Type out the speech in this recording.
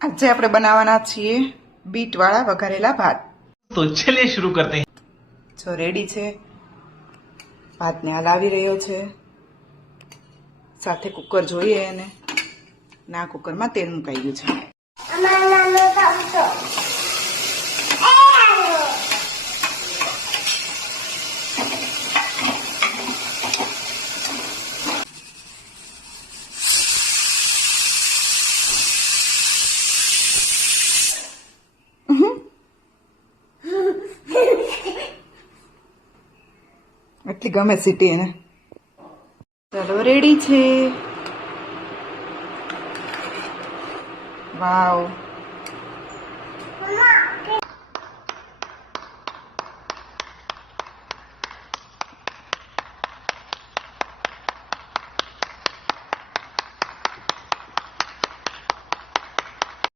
આજે આપણે બનાવવાના છીએ બીટ વાળા વઘારેલા ભાત। तो चलिए शुरू करते हैं। જો રેડી છે, ભાતને હલાવી રહ્યો છે, સાથે કુકર જોઈએ એને, ના કુકરમાં તેલ મુકાઈ ગયું છે। એટલી ગમે સીટી એને। ચલો રેડી છે। વાવ,